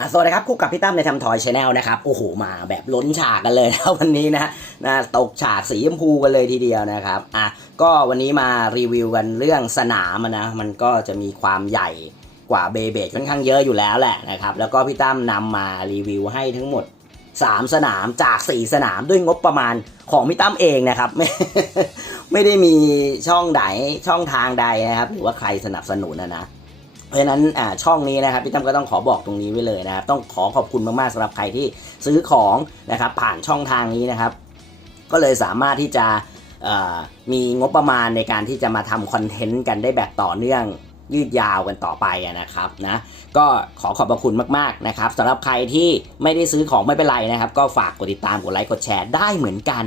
อะสวัสดีครับคู่กับพี่ตั้มในทำทอยชาแนลนะครับโอ้โหมาแบบล้นฉากกันเลยนะวันนี้นะนะตกฉากสีชมพูกันเลยทีเดียวนะครับอะก็วันนี้มารีวิวกันเรื่องสนามนะมันก็จะมีความใหญ่กว่าเบเบดค่อนข้างเยอะอยู่แล้วแหละนะครับแล้วก็พี่ตั้มนำมารีวิวให้ทั้งหมด 3 สนามจาก 4 สนามด้วยงบประมาณของพี่ตั้มเองนะครับไม่ไม่ได้มีช่องใดช่องทางใดนะครับหรือว่าใครสนับสนุนนะนะ เพราะฉะนั้นอ่าช่องนี้นะครับพี่ตั้มก็ต้องขอบอกตรงนี้ไว้เลยนะครับต้องขอขอบคุณมากๆสำหรับใครที่ซื้อของนะครับผ่านช่องทางนี้นะครับ ก็เลยสามารถที่จะเอ่อมีงบประมาณในการที่จะมาทำคอนเทนต์กันได้แบบต่อเนื่องยืดยาวกันต่อไปนะครับนะก็ขอขอบพระคุณมากๆนะครับสำหรับใครที่ไม่ได้ซื้อของไม่เป็นไรนะครับ ก็ฝากกดติดตามกดไลค์กดแชร์ได้เหมือนกัน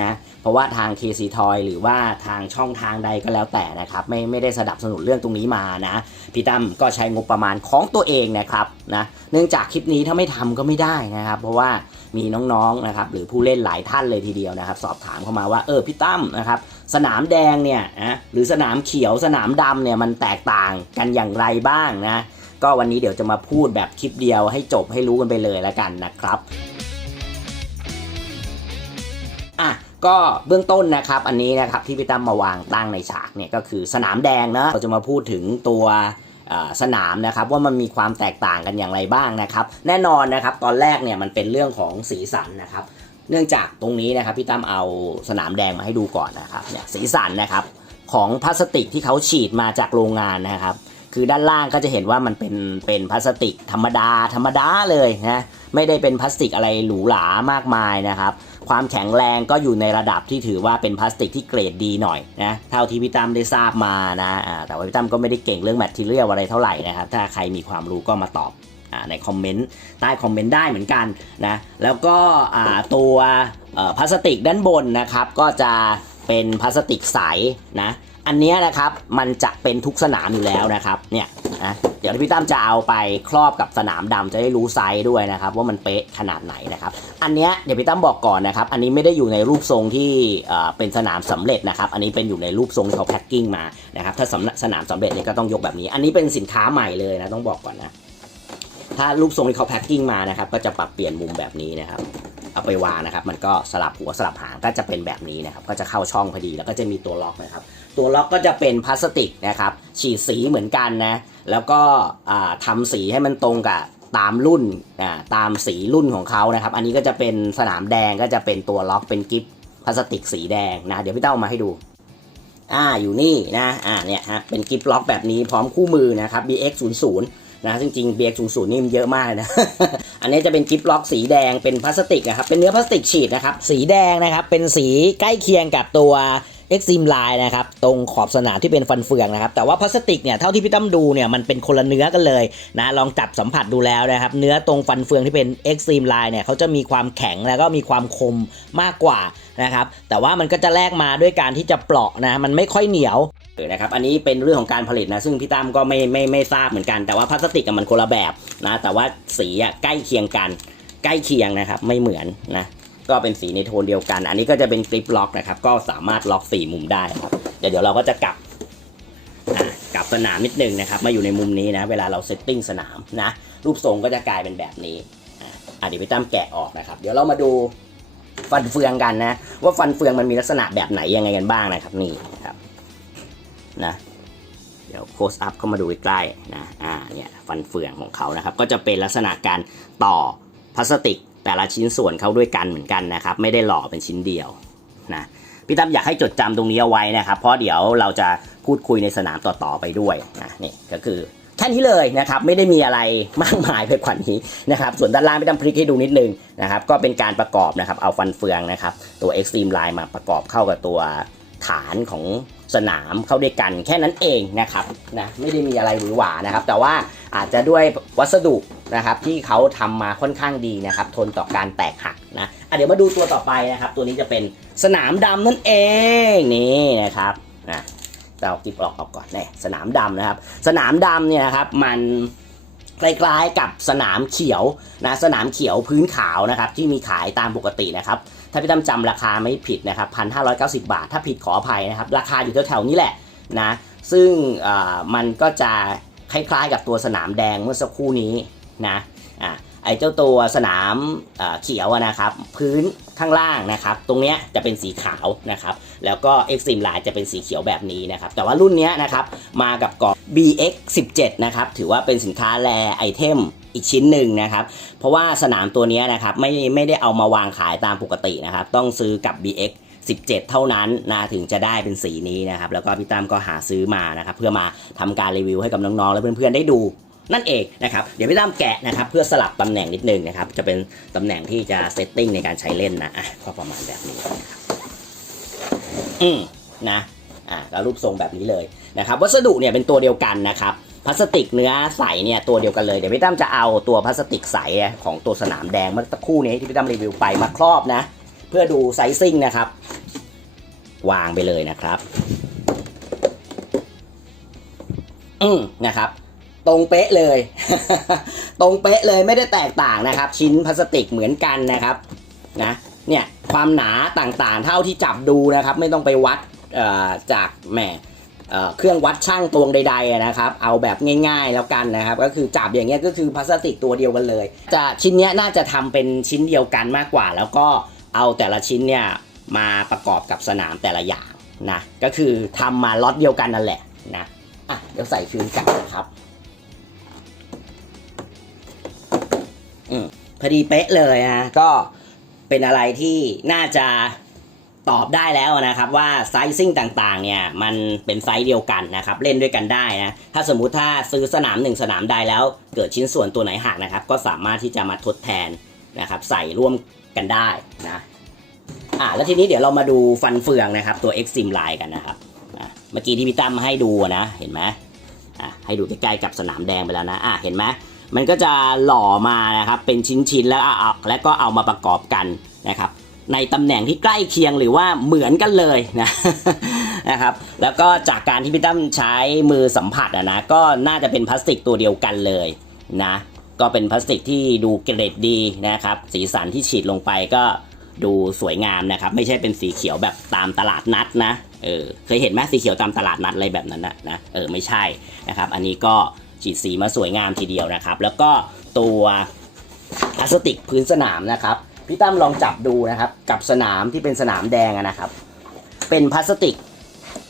นะเพราะว่าทาง KC Toy หรือว่าทางช่องทางใดก็แล้วแต่นะครับ ไม่ไม่ได้สนับสนุนเรื่องตรงนี้มานะพี่ตั้มก็ใช้งบประมาณของตัวเองนะครับนะเนื่องจากคลิปนี้ถ้าไม่ทำก็ไม่ได้นะครับ เพราะว่ามีน้องๆนะครับหรือผู้เล่นหลายท่านเลยทีเดียวนะครับ สอบถามเข้ามาว่าเออพี่ตั้มนะครับสนามแดงเนี่ยนะหรือสนามเขียวสนามดำเนี่ยมันแตกต่างกันอย่างไรบ้างนะก็วันนี้เดี๋ยวจะมาพูดแบบคลิปเดียวให้จบให้รู้กันไปเลยแล้วกันนะครับ ก็เบื้องต้นนะครับอันนี้นะครับที่พี่ตั้มมาวางตั้งในฉากเนี่ยก็คือสนามแดงนะเราจะมาพูดถึงตัวสนามนะครับว่ามันมีความแตกต่างกันอย่างไรบ้างนะครับแน่นอนนะครับตอนแรกเนี่ยมันเป็นเรื่องของสีสันนะครับเนื่องจากตรงนี้นะครับพี่ตั้มเอาสนามแดงมาให้ดูก่อนนะครับเนี่ยสีสันนะครับของพลาสติกที่เขาฉีดมาจากโรงงานนะครับ คือด้านล่างก็จะเห็นว่ามันเป็นเป็นพลาสติกธรรมดาธรรมดาเลยนะไม่ได้เป็นพลาสติกอะไรหรูหรามากมายนะครับ ความแข็งแรงก็อยู่ในระดับที่ถือว่าเป็นพลาสติกที่เกรดดีหน่อยนะเท่าที่พี่ตั้มได้ทราบมานะแต่ว่าพี่ตั้มก็ไม่ได้เก่งเรื่องแมทเทียลอะไรเท่าไหร่นะครับ ถ้าใครมีความรู้ก็มาตอบในคอมเมนต์ใต้คอมเมนต์ได้เหมือนกันนะแล้วก็ตัวพลาสติกด้านบนนะครับ ก็จะเป็นพลาสติกใสนะ อันนี้นะครับมันจะเป็นทุกสนามอยู่แล้วนะครับเนี่ยนะเดี๋ยวพี่ตั้มจะเอาไปครอบกับสนามดำจะได้รู้ไซส์ด้วยนะครับ ว่ามันเป๊ะขนาดไหนนะครับ อันเนี้ยเดี๋ยวพี่ตั้มบอกก่อนนะครับ อันนี้ไม่ได้อยู่ในรูปทรงที่เป็นสนามสำเร็จนะครับ อันนี้เป็นอยู่ในรูปทรงที่เขาแพ็คกิ้งมานะครับถ้าสำสนามสำเร็จเนี่ยก็ต้องยกแบบนี้ อันนี้เป็นสินค้าใหม่เลยนะต้องบอกก่อนนะถ้ารูปทรงที่เขาแพ็คกิ้งมานะครับ ก็จะปรับเปลี่ยนมุมแบบนี้นะครับ เอาไปวางนะครับมันก็สลับหัวสลับหางก็จะเป็นแบบนี้นะครับก็จะเข้าช่องพอดีแล้วก็จะมีตัวล็อกนะครับตัวล็อกก็จะเป็นพลาสติกนะครับฉีดสีเหมือนกันนะแล้วก็อ่าทำสีให้มันตรงกับตามรุ่นอ่าตามสีรุ่นของเขานะครับ อันนี้ก็จะเป็นสนามแดงก็จะเป็นตัวล็อกเป็นกิฟพลาสติกสีแดงนะเดี๋ยวพี่เต้าเอามาให้ดูอ่าอยู่นี่นะอ่าเนี่ยฮะเป็นกิฟล็อกแบบนี้พร้อมคู่มือนะครับ BX 0 0 นะจริงๆ BX 0 0นี่มันเยอะมากนะ อันนี้จะเป็นกิฟล็อกสีแดงเป็นพลาสติกนะครับ เป็นเนื้อพลาสติกฉีดนะครับ สีแดงนะครับ เป็นสีใกล้เคียงกับตัวเอ็กซิมไลน์นะครับ ตรงขอบสนามที่เป็นฟันเฟืองนะครับ แต่ว่าพลาสติกเนี่ย เท่าที่พี่ตั้มดูเนี่ย มันเป็นคนละเนื้อกันเลยนะ ลองจับสัมผัสดูแล้วนะครับ เนื้อตรงฟันเฟืองที่เป็นเอ็กซิมไลน์เนี่ยเขาจะมีความแข็งแล้วก็มีความคมมากกว่านะครับ แต่ว่ามันก็จะแลกมาด้วยการที่จะเปราะนะ มันไม่ค่อยเหนียว นะครับอันนี้เป็นเรื่องของการผลิตนะซึ่งพี่ตั้มก็ไม่ไม่ไม่ทราบเหมือนกัน แต่ว่าพลาสติกอะมันคนละแบบนะแต่ว่าสีอะใกล้เคียงกัน ใกล้เคียงนะครับไม่เหมือนนะก็เป็นสีในโทนเดียวกัน อันนี้ก็จะเป็นกริปล็อกนะครับ ก็สามารถล็อกสี่มุมได้ครับเดี๋ยวเดี๋ยวเราก็จะกลับกลับสนามนิดนึงนะครับ มาอยู่ในมุมนี้นะ เวลาเราเซตติ้งสนามนะ รูปทรงก็จะกลายเป็นแบบนี้อ่าอะเดี๋ยวพี่ตั้มแกะออกนะครับ เดี๋ยวเรามาดูฟันเฟืองกันนะ ว่าฟันเฟืองมันมีลักษณะแบบไหนยังไงกันบ้างนะครับนี่ครับ นะ เดี๋ยวโคสอัพเข้ามาดูใกล้ๆนะ อ่า เนี่ยฟันเฟืองของเขานะครับ ก็จะเป็นลักษณะการต่อพลาสติกแต่ละชิ้นส่วนเข้าด้วยกันเหมือนกันนะครับ ไม่ได้หล่อเป็นชิ้นเดียวนะพี่ตั้มอยากให้จดจำตรงนี้เอาไว้นะครับ เพราะเดี๋ยวเราจะพูดคุยในสนามต่อๆไปด้วยนะนี่ก็คือแค่นี้เลยนะครับไม่ได้มีอะไรมากมายไปกว่านี้นะครับส่วนด้านล่างพี่ตั้มพลิกให้ดูนิดนึงนะครับก็เป็นการประกอบนะครับเอาฟันเฟืองนะครับตัว Extreme Line มาประกอบเข้ากับตัว ฐานของสนามเข้าด้วยกันแค่นั้นเองนะครับนะไม่ได้มีอะไรหวือหวานะครับ แต่ว่าอาจจะด้วยวัสดุนะครับที่เขาทำมาค่อนข้างดีนะครับ ทนต่อการแตกหักนะะเดี๋ยวมาดูตัวต่อไปนะครับ ตัวนี้จะเป็นสนามดำนั่นเองนี่นะครับนะเรากิบออกออกก่อนเนี่ยสนามดำนะครับ สนามดำเนี่ยนะครับมันคล้ายๆกับสนามเขียวนะสนามเขียวพื้นขาวนะครับ ที่มีขายตามปกตินะครับ ถ้าพี่ตั้มจำราคาไม่ผิดนะครับพันห้าบาท ถ้าผิดขออภัยนะครับ ราคาอยู่แถวๆนี้แหละนะซึ่งมันก็จะคล้ายๆกับตัวสนามแดงเมื่อสักครู่นี้นะอ่า ไอ้เจ้าตัวสนามเขียวนะครับ พื้นข้างล่างนะครับ ตรงเนี้ยจะเป็นสีขาวนะครับ แล้วก็ Xtreme Line จะเป็นสีเขียวแบบนี้นะครับ แต่ว่ารุ่นเนี้ยนะครับมากับกรอบ BX 17 นะครับ ถือว่าเป็นสินค้าแรไอเทมอีกชิ้นหนึ่งนะครับ เพราะว่าสนามตัวเนี้ยนะครับไม่ไม่ได้เอามาวางขายตามปกตินะครับ ต้องซื้อกับ BX 17 เท่านั้นนะถึงจะได้เป็นสีนี้นะครับ แล้วก็พี่ตั้มก็หาซื้อมานะครับ เพื่อมาทำการรีวิวให้กับน้องๆ และเพื่อนๆ ได้ดู นั่นเองนะครับเดี๋ยวพี่ตั้มแกะนะครับ เพื่อสลับตำแหน่งนิดนึงนะครับ จะเป็นตำแหน่งที่จะเซตติ้งในการใช้เล่นนะอะก็ประมาณแบบนี้นะครับอืมนะอะแล้วรูปทรงแบบนี้เลยนะครับ วัสดุเนี่ยเป็นตัวเดียวกันนะครับพลาสติกเนื้อใสเนี่ยตัวเดียวกันเลยเดี๋ยวพี่ตั้มจะเอาตัวพลาสติกใสของตัวสนามแดงเมื่อสักครู่นี้ที่พี่ตั้มรีวิวไปมาครอบนะ เพื่อดูไซซิ่งนะครับ วางไปเลยนะครับ อืมนะครับ ตรงเป๊ะเลย ตรงเป๊ะเลยไม่ได้แตกต่างนะครับ ชิ้นพลาสติกเหมือนกันนะครับนะเนี่ยความหนาต่างๆ เท่าที่จับดูนะครับ ไม่ต้องไปวัดจากแหมเอ่เครื่องวัดช่างตวงใดๆนะครับ เอาแบบง่ายๆแล้วกันนะครับ ก็คือจับอย่างเงี้ยก็คือพลาสติกตัวเดียวกันเลย จะชิ้นเนี้ยน่าจะทำเป็นชิ้นเดียวกันมากกว่า แล้วก็เอาแต่ละชิ้นเนี่ยมาประกอบกับสนามแต่ละอย่างนะก็คือทำมาล็อตเดียวกันนั่นแหละนะอะเดี๋ยวใส่ฟิวกันนะครับ พอดีเป๊ะเลยนะก็เป็นอะไรที่น่าจะตอบได้แล้วนะครับว่าไซซิ่งต่างๆ เนี่ย มันเป็นไซส์เดียวกันนะครับ เล่นด้วยกันได้นะ ถ้าสมมุติถ้าซื้อสนามหนึ่งสนามใดแล้ว เกิดชิ้นส่วนตัวไหนหักนะครับ ก็สามารถที่จะมาทดแทนนะครับ ใส่ร่วมกันได้นะอ่าแล้วทีนี้เดี๋ยวเรามาดูฟันเฟืองนะครับ ตัว Extreme Line กันนะครับเมื่อกี้ที่พี่ตั้มให้ดูนะ เห็นไหมอะให้ดูใกล้ๆกับสนามแดงไปแล้วนะอะเห็นไหม มันก็จะหล่อมานะครับเป็นชิ้นๆแล้วเอาแล้วก็เอามาประกอบกันนะครับ ในตำแหน่งที่ใกล้เคียงหรือว่าเหมือนกันเลยนะนะครับแล้วก็จากการที่พี่ตั้มใช้มือสัมผัสอะนะก็น่าจะเป็นพลาสติกตัวเดียวกันเลยนะก็เป็นพลาสติกที่ดูเกรดดีนะครับ สีสันที่ฉีดลงไปก็ดูสวยงามนะครับ ไม่ใช่เป็นสีเขียวแบบตามตลาดนัดนะเออเคยเห็นไหมสีเขียวตามตลาดนัดอะไรแบบนั้นนะนะเออไม่ใช่นะครับ อันนี้ก็ ฉีดสีมาสวยงามทีเดียวนะครับ แล้วก็ตัวพลาสติกพื้นสนามนะครับพี่ตั้มลองจับดูนะครับ กับสนามที่เป็นสนามแดงนะครับ เป็นพลาสติก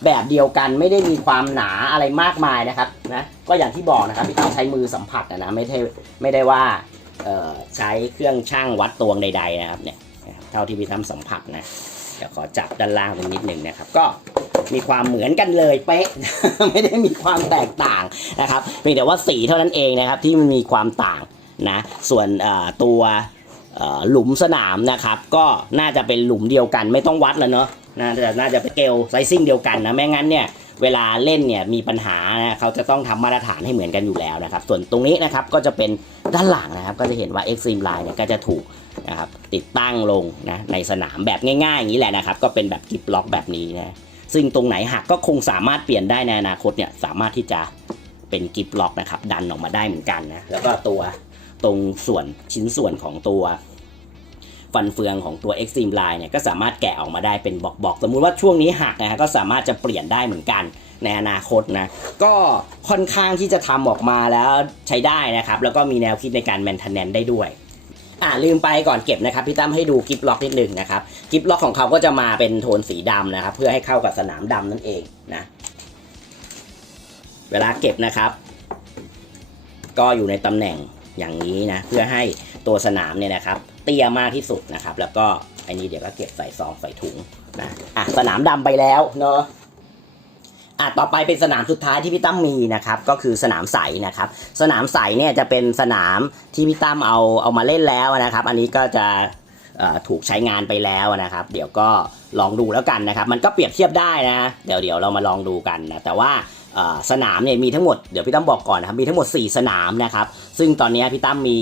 แบบเดียวกันไม่ได้มีความหนาอะไรมากมายนะครับนะก็อย่างที่บอกนะครับพี่ตั้มใช้มือสัมผัสอะนะไม่ได้ไม่ได้ว่าใช้เครื่องช่างวัดตวงใด ๆ นะครับเนี่ยเท่าที่พี่ตั้มสัมผัสนะเดี๋ยวขอจับด้านล่างตรงนิดหนึ่งนะครับ ก็ มีความเหมือนกันเลยเป๊ะ ไม่ได้มีความแตกต่างนะครับเพียงแต่ว่าสีเท่านั้นเองนะครับที่มันมีความต่างนะส่วนตัวหลุมสนามนะครับ ก็น่าจะเป็นหลุมเดียวกันไม่ต้องวัดแล้วเนาะน่าจะน่าจะเป็นเกลไซซิ่งเดียวกันนะไม่งั้นเนี่ยเวลาเล่นเนี่ยมีปัญหานะเขาจะต้องทำมาตรฐานให้เหมือนกันอยู่แล้วนะครับ ส่วนตรงนี้นะครับก็จะเป็นด้านหลังนะครับ ก็จะเห็นว่า Extreme Line เนี่ยก็จะถูกนะครับติดตั้งลงนะในสนามแบบง่ายๆอย่างนี้แหละนะครับ ก็เป็นแบบกิฟล็อกแบบนี้นะ ซึ่งตรงไหนหักก็คงสามารถเปลี่ยนได้ในอนาคตเนี่ยสามารถที่จะเป็นกิฟล็อกนะครับ ดันออกมาได้เหมือนกันนะแล้วก็ตัวตรงส่วนชิ้นส่วนของตัวฟันเฟืองของตัว Extreme Line เนี่ยก็สามารถแกะออกมาได้เป็นบอกๆ สมมุติว่าช่วงนี้หักนะฮะก็สามารถจะเปลี่ยนได้เหมือนกันในอนาคตนะ ก็ค่อนข้างที่จะทำออกมาแล้วใช้ได้นะครับ แล้วก็มีแนวคิดในการ maintenance ได้ด้วย อ่าลืมไปก่อนเก็บนะครับพี่ตั้มให้ดูกิฟล็อกนิดหนึ่งนะครับกิฟล็อกของเขาก็จะมาเป็นโทนสีดำนะครับ เพื่อให้เข้ากับสนามดำนั่นเองนะ เวลาเก็บนะครับ ก็อยู่ในตำแหน่งอย่างนี้นะ เพื่อให้ตัวสนามเนี่ยนะครับ เตี้ยมากที่สุดนะครับ แล้วก็อันนี้เดี๋ยวก็เก็บใส่ซองใส่ถุงนะอะสนามดำไปแล้วเนาะ อะต่อไปเป็นสนามสุดท้ายที่พี่ตั้มมีนะครับก็คือสนามใสนะครับ สนามใสเนี่ยจะเป็นสนามที่พี่ตั้มเอาเอามาเล่นแล้วนะครับ อันนี้ก็จะถูกใช้งานไปแล้วนะครับ เดี๋ยวก็ลองดูแล้วกันนะครับ มันก็เปรียบเทียบได้นะเดี๋ยวเดี๋ยวเรามาลองดูกันนะแต่ว่าสนามเนี่ยมีทั้งหมดเดี๋ยวพี่ตั้มบอกก่อนนะครับมีทั้งหมด 4 สนามนะครับ ซึ่งตอนนี้พี่ตั้มมี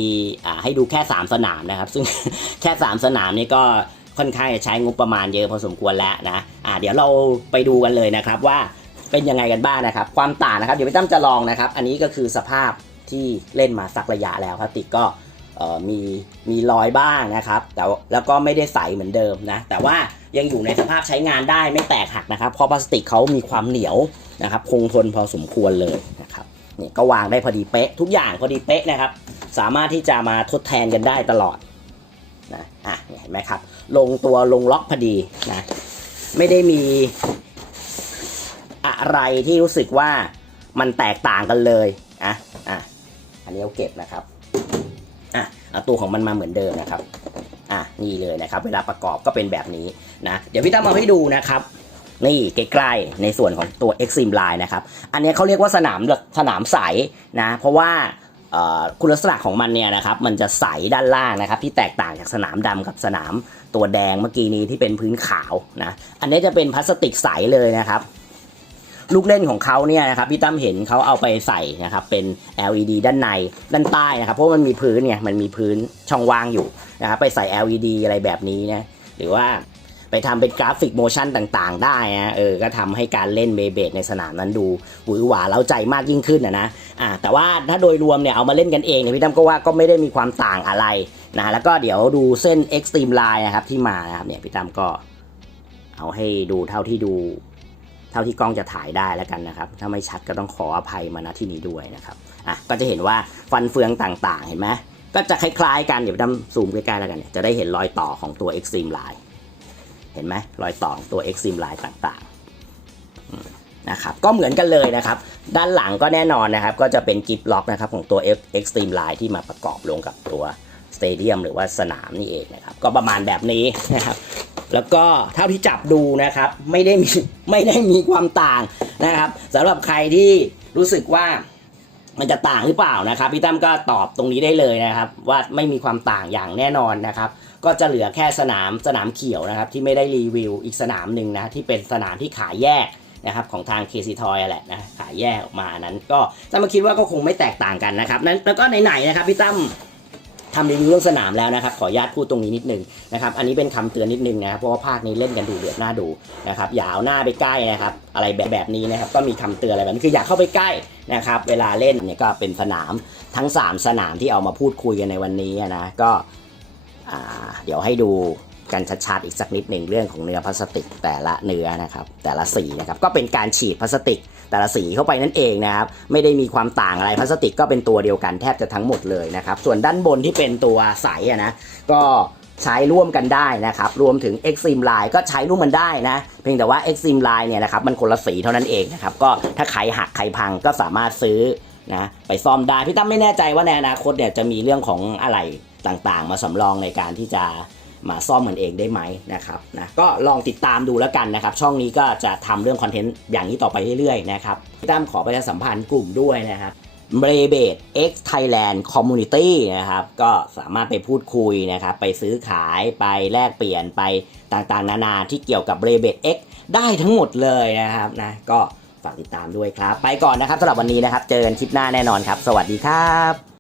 ให้ดูแค่ 3 สนามนะครับ ซึ่งแค่ 3 สนามนี่ก็ค่อนข้างจะใช้งบประมาณเยอะพอสมควรแล้วนะอ่าเดี๋ยวเราไปดูกันเลยนะครับว่า เป็นยังไงกันบ้างนะครับ ความต่างนะครับ เดี๋ยวพี่ตั้มจะลองนะครับ อันนี้ก็คือสภาพที่เล่นมาสักระยะแล้วพลาสติกก็มีมีรอยบ้างนะครับ แต่แล้วก็ไม่ได้ใสเหมือนเดิมนะ แต่ว่ายังอยู่ในสภาพใช้งานได้ไม่แตกหักนะครับ เพราะพลาสติกเขามีความเหนียวนะครับคงทนพอสมควรเลยนะครับนี่ก็วางได้พอดีเป๊ะ ทุกอย่างพอดีเป๊ะนะครับ สามารถที่จะมาทดแทนกันได้ตลอดนะอะเห็นไหมครับ ลงตัวลงล็อกพอดีนะไม่ได้มี อะไรที่รู้สึกว่ามันแตกต่างกันเลยอะอะอันนี้เอาเก็บนะครับอะเอาตัวของมันมาเหมือนเดิมนะครับอะนี่เลยนะครับ เวลาประกอบก็เป็นแบบนี้นะเดี๋ยวพี่ตั้มเอาให้ดูนะครับ นี่ใกล้ๆในส่วนของตัว Extreme Line นะครับ อันนี้เขาเรียกว่าสนามสนามใสนะ เพราะว่าคุณลักษณะของมันเนี่ยนะครับ มันจะใสด้านล่างนะครับ ที่แตกต่างจากสนามดำกับสนามตัวแดงเมื่อกี้นี้ที่เป็นพื้นขาวนะ อันนี้จะเป็นพลาสติกใสเลยนะครับ ลูกเล่นของเขาเนี่ยนะครับพี่ตั้มเห็นเขาเอาไปใส่นะครับเป็น LED ด้านในด้านใต้นะครับเพราะมันมีพื้นเนี่ยมันมีพื้นช่องว่างอยู่นะครับไปใส่ LED อะไรแบบนี้นะหรือว่าไปทำเป็นกราฟิกโมชั่นต่างๆ ได้นะเออก็ทำให้การเล่นเบเบดในสนามนั้นดูหวือหวาเล้าใจมากยิ่งขึ้นนะนะอ่าแต่ว่าถ้าโดยรวมเนี่ยเอามาเล่นกันเองเนี่ยพี่ตั้มก็ว่าก็ไม่ได้มีความต่างอะไรนะแล้วก็เดี๋ยวดูเส้น Extreme Line นะครับที่มานะครับเนี่ยพี่ตั้มก็เอาให้ดูเท่าที่ดู เท่าที่กล้องจะถ่ายได้แล้วกันนะครับ ถ้าไม่ชัดก็ต้องขออภัยมาณที่นี้ด้วยนะครับอะก็จะเห็นว่าฟันเฟืองต่างๆ เห็นไหมก็จะคล้ายๆกันเดี๋ยวทำซูมใกล้ๆแล้วกันเนี่ยจะได้เห็นรอยต่อของตัว Extreme Line เห็นไหมรอยต่อของตัว Extreme Line ต่างๆนะครับก็เหมือนกันเลยนะครับ ด้านหลังก็แน่นอนนะครับ ก็จะเป็นกิฟล็อกนะครับของตัว Extreme Line ที่มาประกอบลงกับตัว เตเดียมหรือว่าสนามนี่เองนะครับ ก็ประมาณแบบนี้นะครับ แล้วก็เท่าที่จับดูนะครับ ไม่ได้มีไม่ได้มีความต่างนะครับสำหรับใครที่รู้สึกว่ามันจะต่างหรือเปล่านะครับพี่ตั้มก็ตอบตรงนี้ได้เลยนะครับ ว่าไม่มีความต่างอย่างแน่นอนนะครับ ก็จะเหลือแค่สนามสนามเขียวนะครับ ที่ไม่ได้รีวิวอีกสนามหนึ่งนะที่เป็นสนามที่ขายแยกนะครับของทาง KC Toy แหละนะขายแยกออกมานั้นก็ตั้มมาคิดว่าก็คงไม่แตกต่างกันนะครับนั้นแล้วก็ไหนๆนะครับพี่ตั้ม ทำรีวิวเรื่องสนามแล้วนะครับ ขออนุญาตพูดตรงนี้นิดนึงนะครับ อันนี้เป็นคำเตือนนิดนึงนะครับ เพราะว่าภาคนี้เล่นกันดูเดือดหน้าดูนะครับ อย่าเอาหน้าไปใกล้นะครับ อะไรแบบแบบนี้นะครับ ก็มีคำเตือนอะไรแบบนี้ คืออย่าเข้าไปใกล้นะครับ เวลาเล่นเนี่ยก็เป็นสนามทั้ง 3 สนามที่เอามาพูดคุยกันในวันนี้นะ ก็เดี๋ยวให้ดูกันชัดๆอีกสักนิดหนึ่งเรื่องของเนื้อพลาสติกแต่ละเนื้อนะครับ แต่ละสีนะครับ ก็เป็นการฉีดพลาสติก แต่ละสีเข้าไปนั่นเองนะครับ ไม่ได้มีความต่างอะไรพลาสติกก็เป็นตัวเดียวกันแทบจะทั้งหมดเลยนะครับ ส่วนด้านบนที่เป็นตัวใสนะก็ใช้ร่วมกันได้นะครับ รวมถึง Extreme Line ก็ใช้ร่วมกันได้นะ เพียงแต่ว่า Extreme Line เนี่ยนะครับมันคนละสีเท่านั้นเองนะครับ ก็ถ้าใครหักใครพังก็สามารถซื้อนะไปซ่อมได้ พี่ตั้มไม่แน่ใจว่าในอนาคตเนี่ยจะมีเรื่องของอะไรต่างๆ มาสำรองในการที่จะ มาซ่อมมันเองได้ไหมนะครับนะก็ลองติดตามดูแล้วกันนะครับ ช่องนี้ก็จะทำเรื่องคอนเทนต์อย่างนี้ต่อไปเรื่อยๆนะครับพี่ตั้มขอประชาสัมพันธ์กลุ่มด้วยนะครับ b r a b a d X Thailand Community นะครับก็สามารถไปพูดคุยนะครับไปซื้อขายไปแลกเปลี่ยนไปต่างๆ นานาที่เกี่ยวกับ b r a b a d X ได้ทั้งหมดเลยนะครับนะก็ฝากติดตามด้วยครับ ไปก่อนนะครับสำหรับวันนี้นะครับ เจอกันคลิปหน้าแน่นอนครับ สวัสดีครับ